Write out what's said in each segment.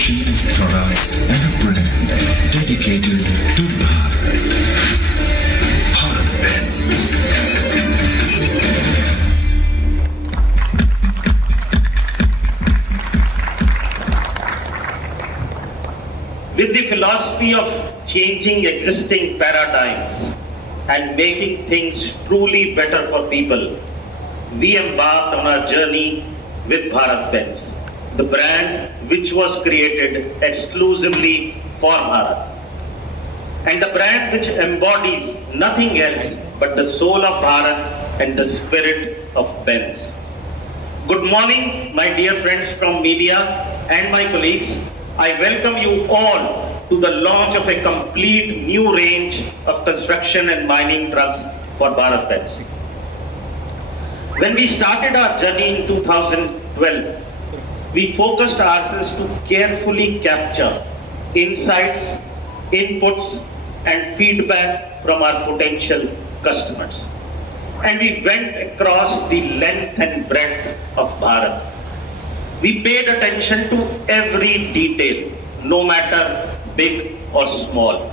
creation of products and a brand dedicated to BharatBenz. With the philosophy of changing existing paradigms and making things truly better for people, we embarked on our journey with BharatBenz, the brand which was created exclusively for Bharat, and the brand which embodies nothing else but the soul of Bharat and the spirit of Benz. Good morning, my dear friends from media and my colleagues. I welcome you all to the launch of a complete new range of construction and mining trucks for BharatBenz. When we started our journey in 2012, we focused ourselves to carefully capture insights, inputs, and feedback from our potential customers. And we went across the length and breadth of Bharat. We paid attention to every detail, no matter big or small.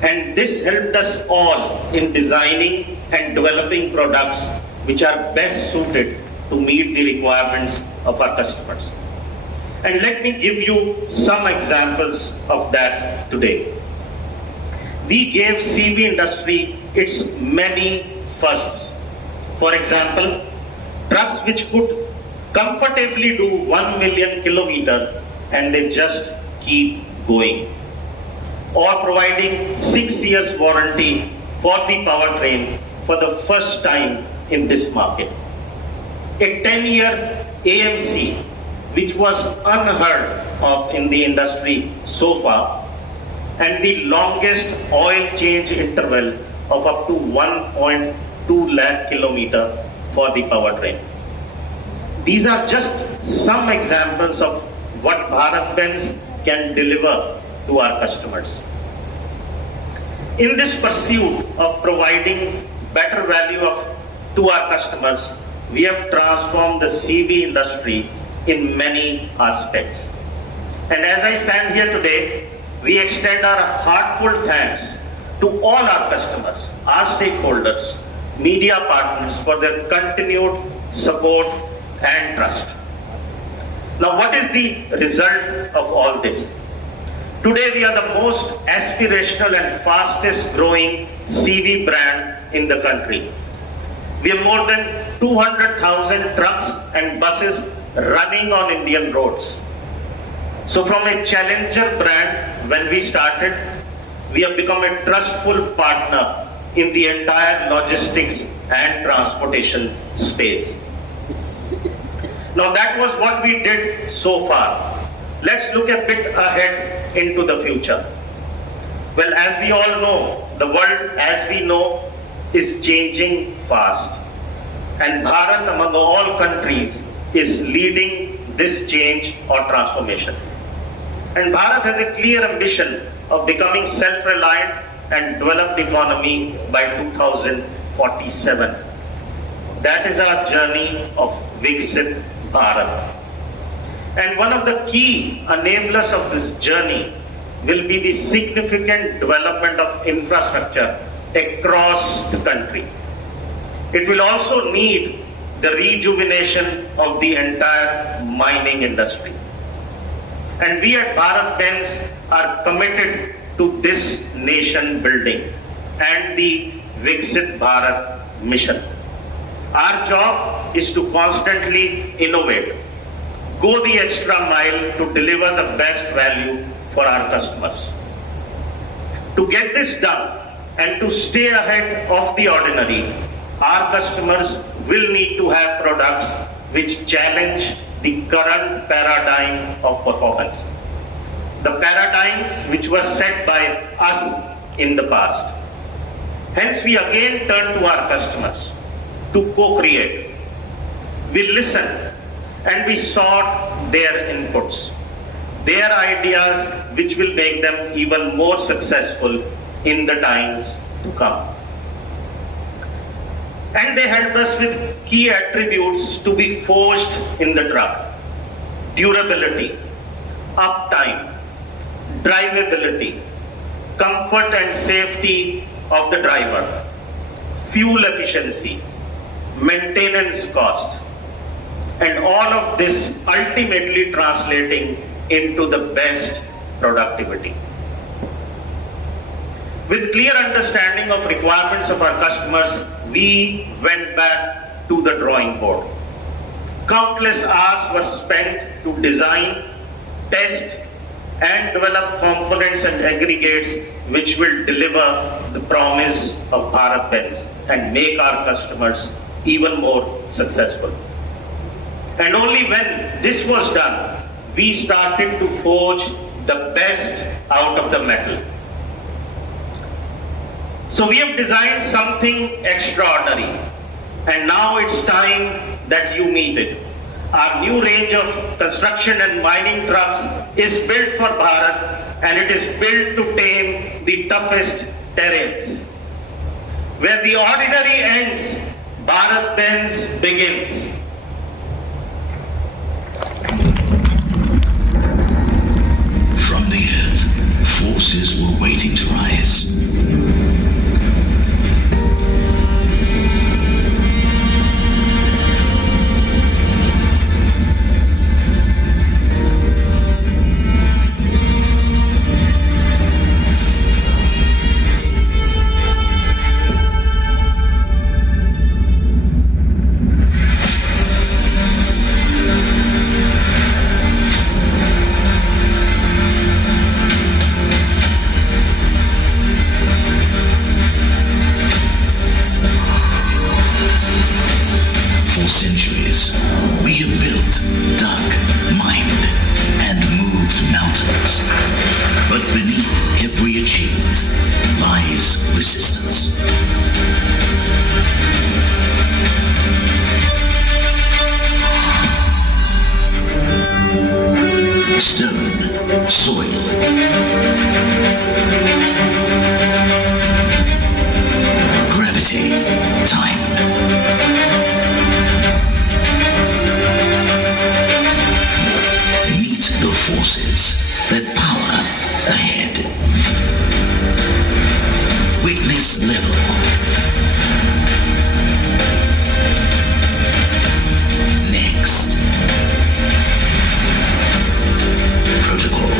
And this helped us all in designing and developing products which are best suited to meet the requirements of our customers. And let me give you some examples of that today. We gave CV industry its many firsts. For example, trucks which could comfortably do 1 million kilometers and they just keep going. Or providing 6 years warranty for the powertrain for the first time in this market. A 10-year AMC, which was unheard of in the industry so far, and the longest oil change interval of up to 1.2 lakh kilometers for the powertrain. These are just some examples of what BharatBenz can deliver to our customers. In this pursuit of providing better value to our customers, we have transformed the CV industry in many aspects. And as I stand here today, we extend our heartfelt thanks to all our customers, our stakeholders, media partners for their continued support and trust. Now, what is the result of all this? Today, we are the most aspirational and fastest growing CV brand in the country. We have more than 200,000 trucks and buses running on Indian roads. So from a challenger brand, when we started, we have become a trustful partner in the entire logistics and transportation space. Now that was what we did so far. Let's look a bit ahead into the future. Well, as we all know, the world as we know is changing fast. And Bharat among all countries is leading this change or transformation. And Bharat has a clear ambition of becoming self-reliant and developed economy by 2047. That is our journey of Viksit Bharat. And one of the key enablers of this journey will be the significant development of infrastructure across the country. It will also need the rejuvenation of the entire mining industry. And we at BharatBenz are committed to this nation building and the Viksit Bharat mission. Our job is to constantly innovate, go the extra mile to deliver the best value for our customers. To get this done and to stay ahead of the ordinary, our customers will need to have products which challenge the current paradigm of performance. The paradigms which were set by us in the past. Hence, we again turn to our customers to co-create. We listened and we sought their inputs, their ideas which will make them even more successful in the times to come. And they helped us with key attributes to be forged in the truck: durability, uptime, drivability, comfort and safety of the driver, fuel efficiency, maintenance cost, and all of this ultimately translating into the best productivity. With clear understanding of requirements of our customers, we went back to the drawing board. Countless hours were spent to design, test, and develop components and aggregates which will deliver the promise of BharatBenz and make our customers even more successful. And only when this was done, we started to forge the best out of the metal. So we have designed something extraordinary, and now it's time that you meet it. Our new range of construction and mining trucks is built for Bharat, and it is built to tame the toughest terrains. Where the ordinary ends, BharatBenz begins. From the earth, forces were waiting to rise. Centuries, we have built, dug, mined, and moved mountains. But beneath every achievement lies resistance. Stone, soil, gravity, time. The forces that power ahead. Witness level. Next. Protocol.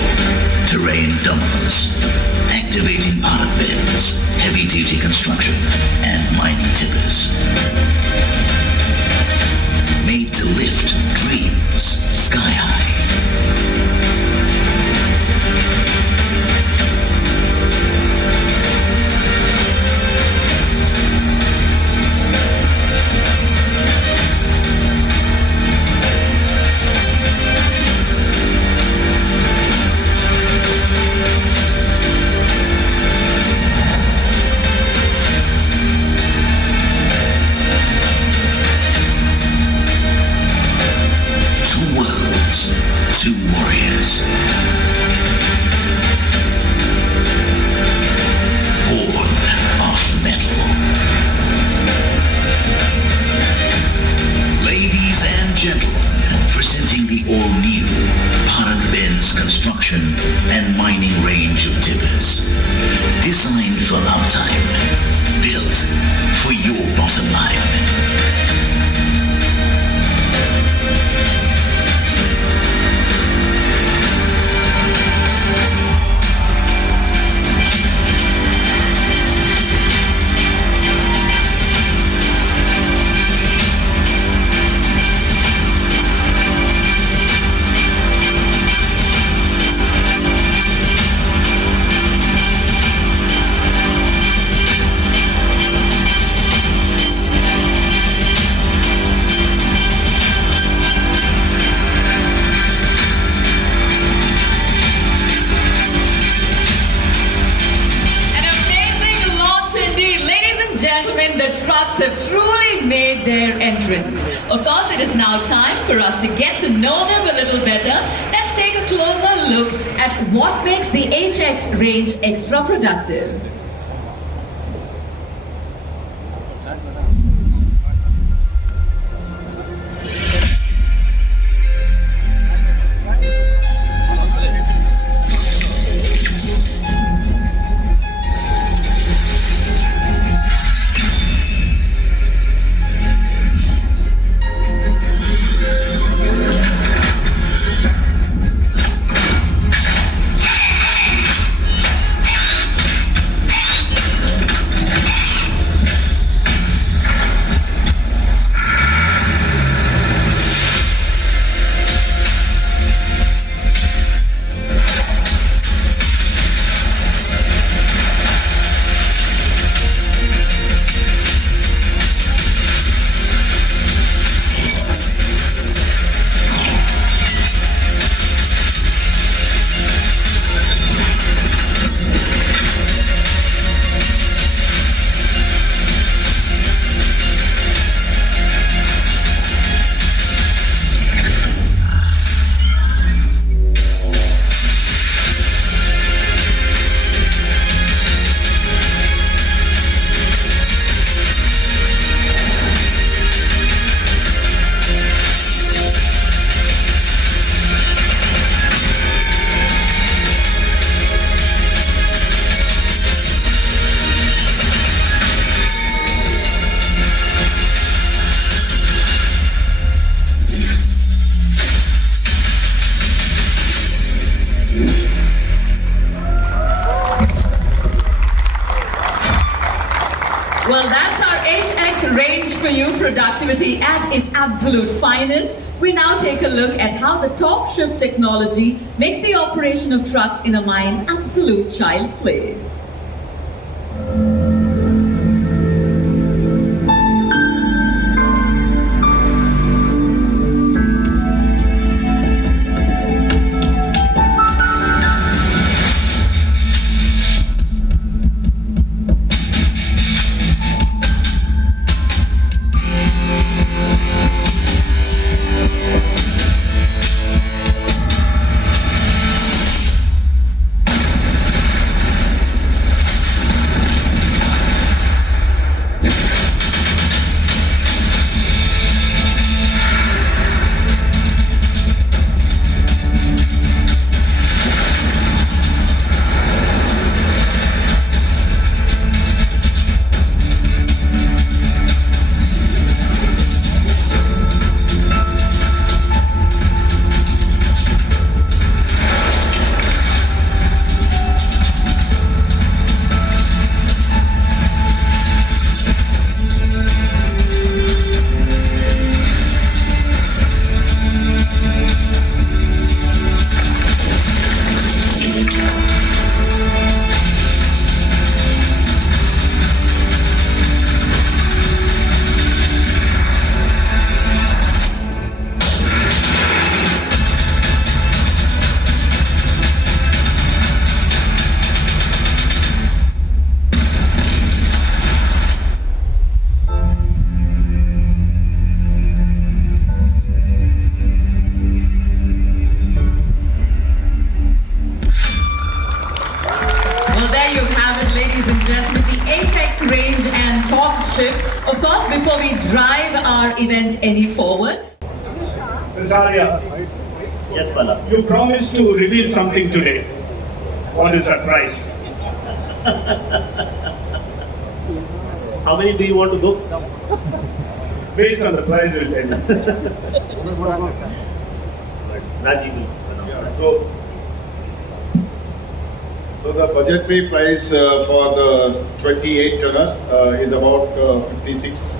Terrain dominance. Activating BharatBenz. Heavy-duty construction and mining tippers. Made to lift dreams sky high. Two warriors. Born of metal. Ladies and gentlemen, presenting the all-new BharatBenz construction and mining range of tippers. Designed for uptime. Built for your bottom line. Have truly made their entrance. Of course, it is now time for us to get to know them a little better. Let's take a closer look at what makes the HX range extra productive. Well, that's our HX range for you, productivity at its absolute finest. We now take a look at how the Topshift technology makes the operation of trucks in a mine absolute child's play. Range and Topshift. Of course, before we drive our event any forward. Ms. Arya, Yes, Bala. you promised to reveal something today. What is that price? How many do you want to go? Based on the price, we'll tell you. Rajiv will announce. So the budgetary price for the 28 tonner is about 56,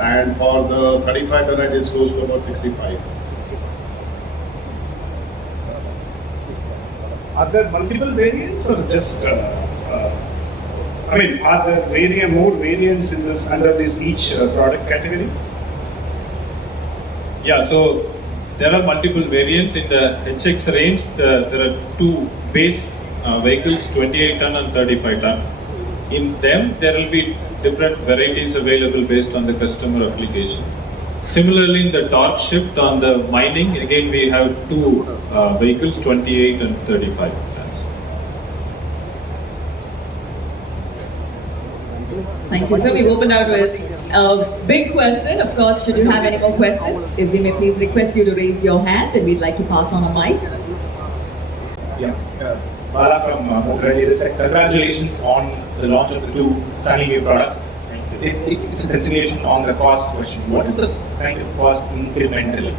and for the 35 tonner it is close to about 65. Are there multiple variants or just? I mean, are there more variants in this under this each product category? Yeah, so there are multiple variants in the HX range. There are two base vehicles, 28 ton and 35 ton. In them, there will be different varieties available based on the customer application. Similarly, in the Torqshift on the mining, again we have two vehicles, 28 and 35 tons. Thank you, sir. We've opened out with a big question. Of course, should you have any more questions, if we may please request you to raise your hand and we'd like to pass on a mic. Yeah, Bala from Mukherjee. Congratulations on the launch of the two stunning new products. It's a continuation on the cost question. What is the kind of cost incremental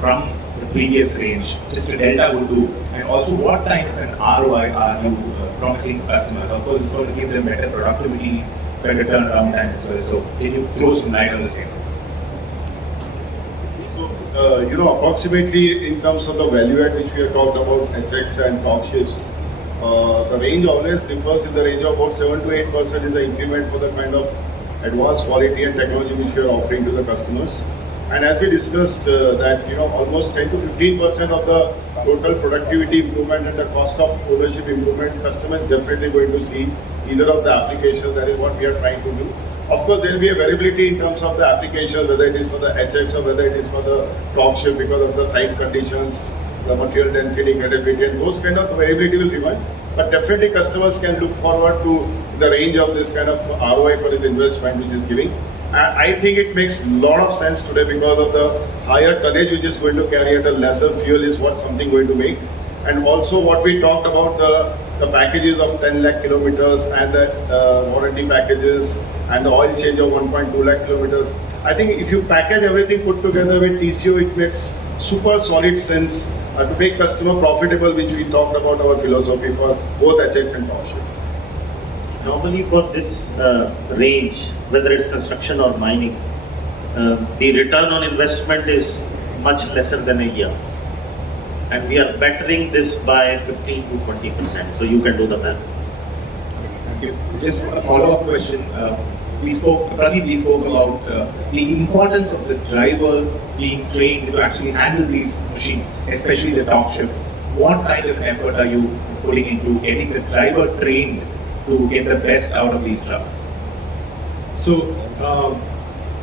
from the previous range, just the Delta would do, and also what kind of an ROI are you promising customers? Of course, it's going to give them better productivity, better turnaround time as well. So, can you throw some light on the same? So, approximately in terms of the value add which we have talked about, HX and Topshifts, the range always differs in the range of about 7 to 8% is the increment for the kind of advanced quality and technology which we are offering to the customers. And as we discussed, that almost 10 to 15% of the total productivity improvement and the cost of ownership improvement, customers definitely going to see either of the applications. That is what we are trying to do. Of course, there will be a variability in terms of the application, whether it is for the HX or whether it is for the Topshift, because of the site conditions, the material density, credibility, and those kind of variability will remain. But definitely customers can look forward to the range of this kind of ROI for his investment which is giving. And I think it makes a lot of sense today because of the higher tonnage which is going to carry at a lesser fuel is what something going to make. And also what we talked about, the packages of 10 lakh kilometers and the warranty packages and the oil change of 1.2 lakh kilometers. I think if you package everything put together with TCO, it makes super solid sense to make customer profitable, which we talked about our philosophy for both HX and Topshift. Normally for this range, whether it's construction or mining, the return on investment is much lesser than a year. And we are bettering this by 15 to 20%. So you can do the math. Thank you. Just a follow-up question. Pradeep, we spoke about the importance of the driver being trained to actually handle these machines, especially the Topshift. What kind of effort are you putting into getting the driver trained to get the best out of these trucks? So,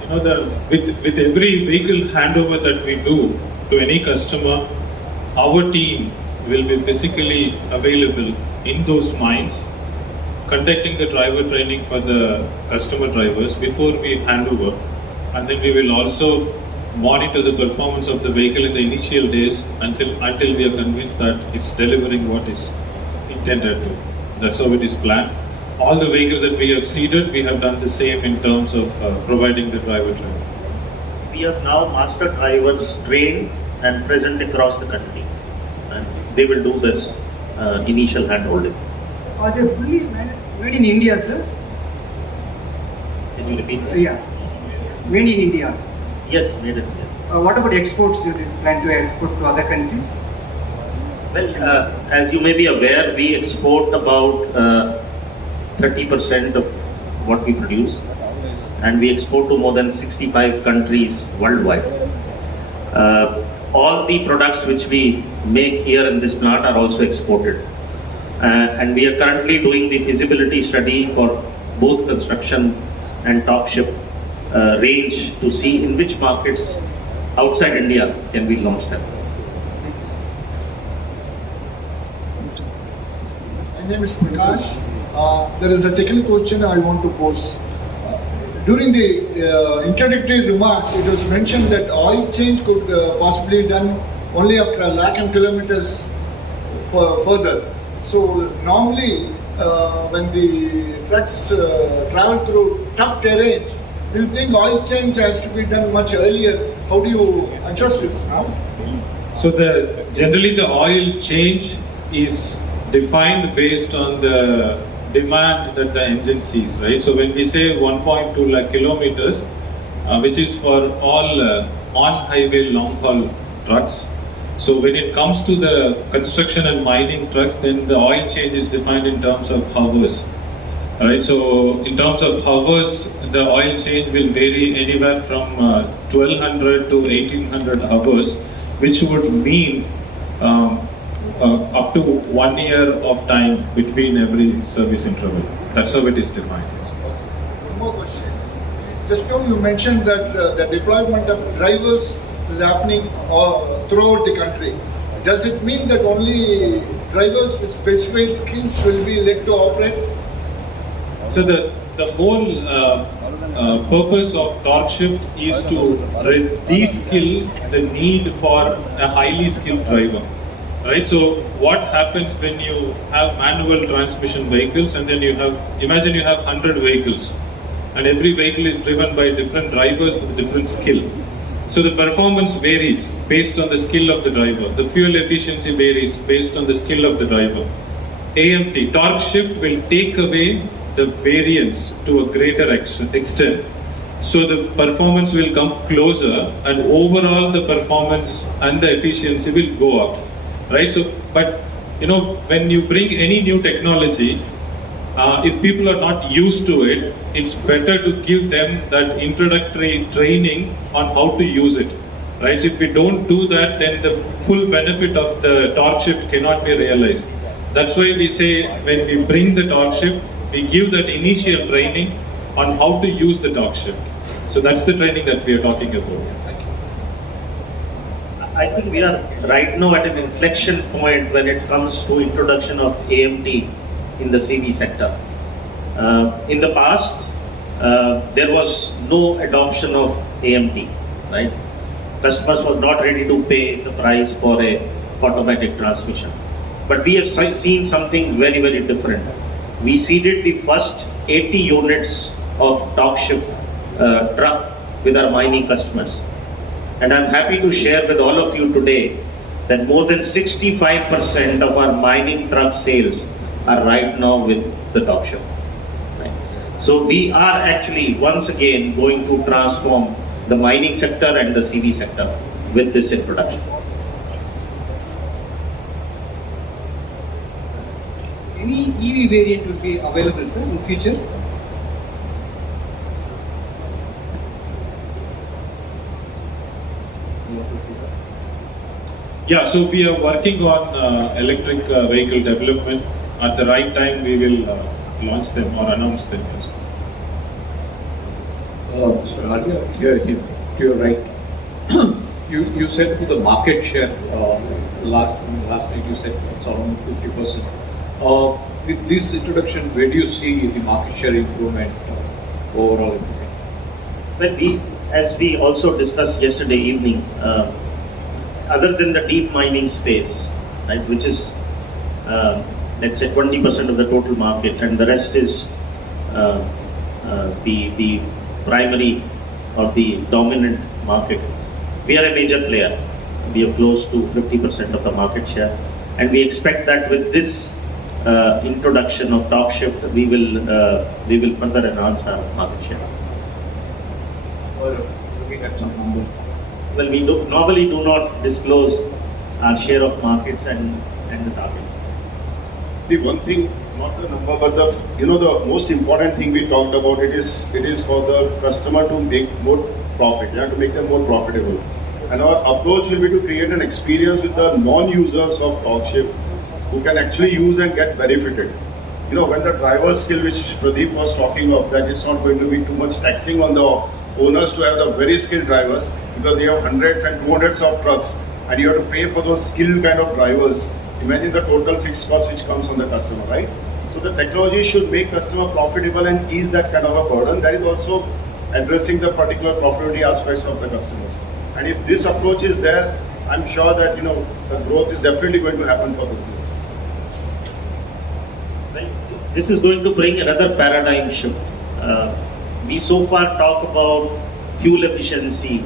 with every vehicle handover that we do to any customer, our team will be physically available in those mines, conducting the driver training for the customer drivers before we hand over, and then we will also monitor the performance of the vehicle in the initial days until we are convinced that it's delivering what is intended to. That's how it is planned. All the vehicles that we have seeded, we have done the same in terms of providing the driver training. We have now master drivers trained and present across the country, and they will do this initial handholding. Are they fully made in India, sir? Can you repeat that? Yeah, made in India. Yes, made in India. What about exports? You plan to export to other countries? Well, as you may be aware, we export about 30% of what we produce, and we export to more than 65 countries worldwide. All the products which we make here in this plant are also exported. And we are currently doing the feasibility study for both construction and Topshift range to see in which markets outside India can we launch them. My name is Prakash. There is a technical question I want to pose. During the introductory remarks, it was mentioned that oil change could possibly be done only after 1,00,000 kilometers further. So normally, when the trucks travel through tough terrains, do you think oil change has to be done much earlier? How do you address this now? So generally the oil change is defined based on the demand that the engine sees, right? So when we say 1.2 lakh kilometers, which is for all on-highway long-haul trucks. So when it comes to the construction and mining trucks, then the oil change is defined in terms of hours. Right, so in terms of hours, the oil change will vary anywhere from 1200 to 1800 hours, which would mean up to 1 year of time between every service interval. That's how it is defined. One more question. Just now you mentioned that the deployment of drivers is happening throughout the country. Does it mean that only drivers with specified skills will be let to operate? So the whole purpose of Torqshift is to de-skill the need for a highly skilled driver. Right. So what happens when you have manual transmission vehicles, and then imagine you have 100 vehicles, and every vehicle is driven by different drivers with different skill. So the performance varies based on the skill of the driver. The fuel efficiency varies based on the skill of the driver. AMT, Torqshift, will take away the variance to a greater extent. So the performance will come closer, and overall the performance and the efficiency will go up. Right? So, but when you bring any new technology, if people are not used to it, it's better to give them that introductory training on how to use it. Right? So if we don't do that, then the full benefit of the Torqshift cannot be realized. That's why we say when we bring the Torqshift, we give that initial training on how to use the Torqshift. So that's the training that we are talking about. I think we are right now at an inflection point when it comes to introduction of AMT in the CV sector. In the past, there was no adoption of AMT, right? Customers were not ready to pay the price for a automatic transmission. But we have seen something very, very different. We seeded the first 80 units of Topshift truck with our mining customers. And I'm happy to share with all of you today that more than 65% of our mining truck sales are right now with the Topshift. Right? So we are actually once again going to transform the mining sector and the CV sector with this introduction. Any EV variant will be available, sir, in future? Yeah, so we are working on electric vehicle development. At the right time, we will launch them or announce them. So Arya, you're right. you said to the market share last night. You said it's around 50%. With this introduction, where do you see the market share improvement overall? Well, as we also discussed yesterday evening, other than the deep mining space, right, which is let's say 20% of the total market, and the rest is the primary or the dominant market, we are a major player. We are close to 50% of the market share, and we expect that with this introduction of Topshift, we will further enhance our market share. Or looking at some numbers? Well, we normally do not disclose our share of markets and the targets. See, one thing, not the number, but the most important thing we talked about, it is for the customer to make more profit, to make them more profitable. And our approach will be to create an experience with the non-users of Topshift who can actually use and get benefited. When the driver skill, which Pradeep was talking of, that it's not going to be too much taxing on the owners to have the very skilled drivers, because you have hundreds and 200s of trucks and you have to pay for those skilled kind of drivers. Imagine the total fixed cost which comes on the customer, right? So the technology should make customer profitable and ease that kind of a burden. That is also addressing the particular profitability aspects of the customers. And if this approach is there, I'm sure that the growth is definitely going to happen for business. This is going to bring another paradigm shift. We so far talk about fuel efficiency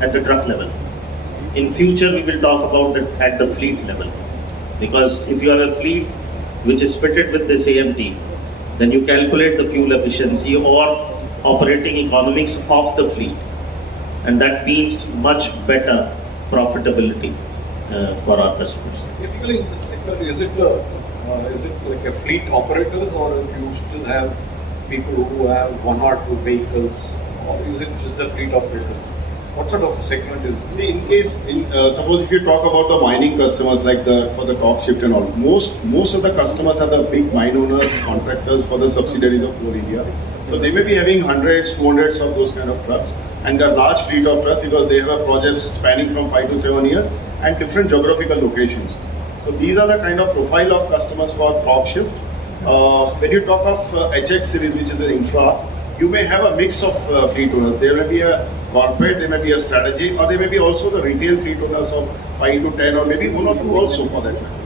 at the truck level. In future, we will talk about it at the fleet level. Because if you have a fleet which is fitted with this AMT, then you calculate the fuel efficiency or operating economics of the fleet. And that means much better profitability for our customers. Typically in this sector, is it like a fleet operators, or you still have people who have one or two vehicles, or is it just the fleet operators? What sort of segment is this? See, suppose if you talk about the mining customers, like for the Topshift and all, most of the customers are the big mine owners, contractors for the subsidiaries of Coal India. So they may be having hundreds, 200s of those kind of trucks, and they're large fleet of trucks because they have projects spanning from 5 to 7 years and different geographical locations. So these are the kind of profile of customers for Topshift. When you talk of HX series, which is an infra, you may have a mix of fleet owners. There may be a corporate, there may be a strategy, or there may be also the retail fleet owners of 5 to 10, or maybe 1 or 2 also for that matter.